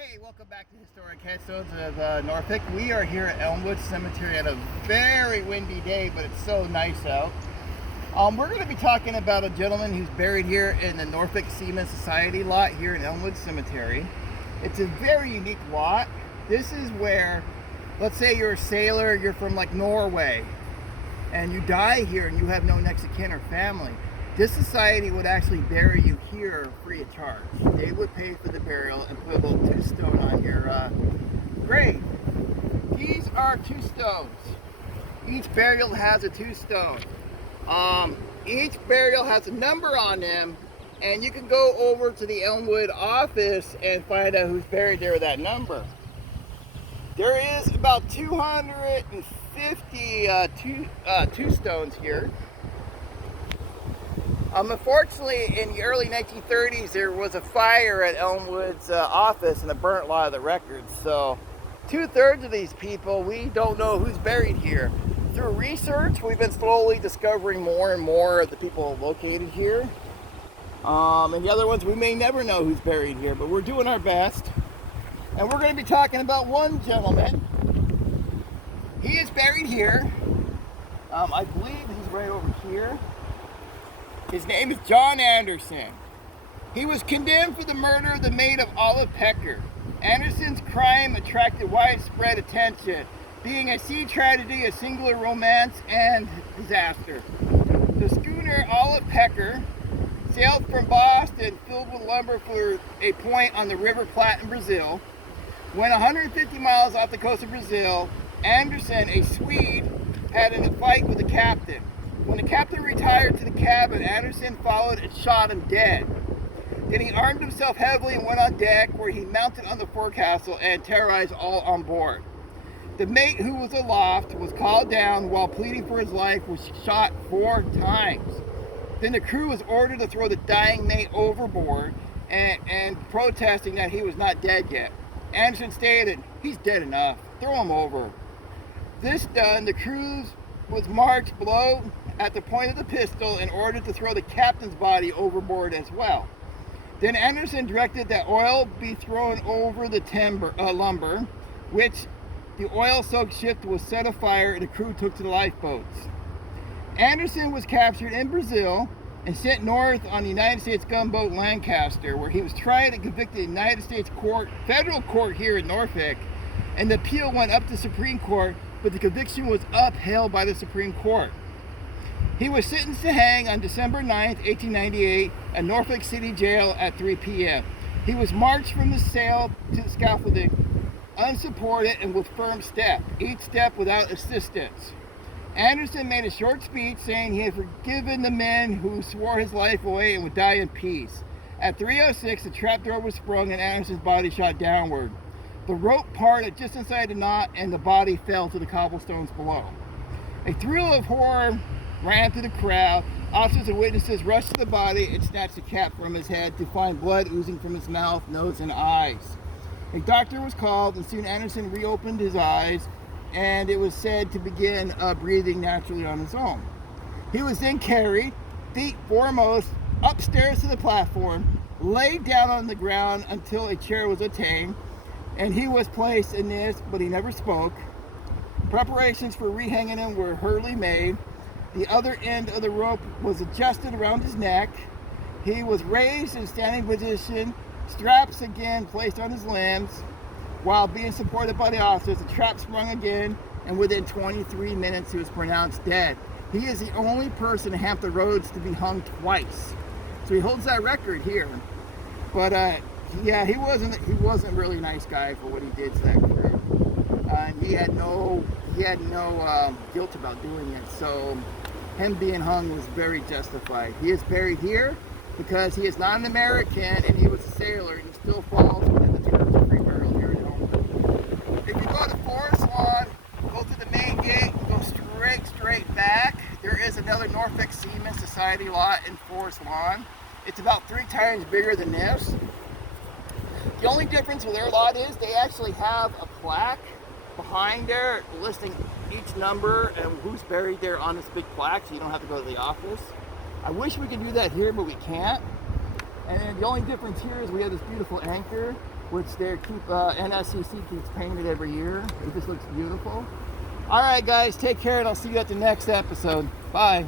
Hey, welcome back to Historic Headstones of Norfolk. We are here at Elmwood Cemetery on a very windy day, but it's so nice out. We're going to be talking about a gentleman who's buried here in the Norfolk Seaman Society Lot here in Elmwood Cemetery. It's a very unique lot. This is where, let's say you're a sailor, you're from like Norway, and you die here and you have no next of kin or family. This society would actually bury you here free of charge. They would pay for the burial and put a little tombstone on your grave. These are tombstones. Each burial has a tombstone. Each burial has a number on them, and you can go over to the Elmwood office and find out who's buried there with that number. There is about 250 tombstones here. Unfortunately, in the early 1930s, there was a fire at Elmwood's office and it burnt a lot of the records. So 2/3 of these people, we don't know who's buried here. Through research, we've been slowly discovering more and more of the people located here. And the other ones, we may never know who's buried here, but we're doing our best. And we're going to be talking about one gentleman. He is buried here. I believe he's right over here. His name is John Anderson. He was condemned for the murder of the maid of Olive Pecker. Anderson's crime attracted widespread attention, being a sea tragedy, a singular romance, and disaster. The schooner Olive Pecker sailed from Boston filled with lumber for a point on the River Plate in Brazil. When 150 miles off the coast of Brazil, Anderson, a Swede, had a fight with the captain. When the captain retired to the cabin, Anderson followed and shot him dead. Then he armed himself heavily and went on deck, where he mounted on the forecastle and terrorized all on board. The mate, who was aloft, was called down while pleading for his life, was shot 4 times. Then the crew was ordered to throw the dying mate overboard and protesting that he was not dead yet. Anderson stated, "He's dead enough, throw him over." This done, the crew was marched below at the point of the pistol in order to throw the captain's body overboard as well. Then Anderson directed that oil be thrown over the lumber, which the oil-soaked ship was set afire and the crew took to the lifeboats. Anderson was captured in Brazil and sent north on the United States gunboat Lancaster, where he was tried and convicted in the United States federal court here in Norfolk, and the appeal went up to Supreme Court, but the conviction was upheld by the Supreme Court. He was sentenced to hang on December 9th, 1898 at Norfolk City Jail at 3 p.m. He was marched from the cell to the scaffolding, unsupported and with firm step, each step without assistance. Anderson made a short speech saying he had forgiven the men who swore his life away and would die in peace. At 3:06, the trapdoor was sprung and Anderson's body shot downward. The rope parted just inside the knot and the body fell to the cobblestones below. A thrill of horror ran through the crowd. Officers and witnesses rushed to the body and snatched the cap from his head to find blood oozing from his mouth, nose, and eyes. A doctor was called and soon Anderson reopened his eyes and it was said to begin breathing naturally on his own. He was then carried, feet foremost, upstairs to the platform, laid down on the ground until a chair was obtained, and he was placed in this, but he never spoke. Preparations for rehanging him were hurriedly made. The other end of the rope was adjusted around his neck. He was raised in standing position, straps again placed on his limbs. While being supported by the officers, the trap sprung again, and within 23 minutes he was pronounced dead. He is the only person in Hampton Roads to be hung twice. So he holds that record here. But yeah, he wasn't a really nice guy for what he did to that crew. And he had no guilt about doing it. So him being hung was very justified. He is buried here because he is not an American and he was a sailor and he still falls within the terms of free burial here in Elmwood. If you go to Forest Lawn, go to the main gate, go straight back, there is another Norfolk Seaman Society Lot in Forest Lawn. It's about 3 times bigger than this. The only difference with their lot is they actually have a plaque behind there listing each number and who's buried there on this big plaque, so you don't have to go to the office. I wish we could do that here, but we can't. And the only difference here is we have this beautiful anchor which NSCC keeps painted every year. It just looks beautiful. All right, guys, take care, and I'll see you at the next episode. Bye.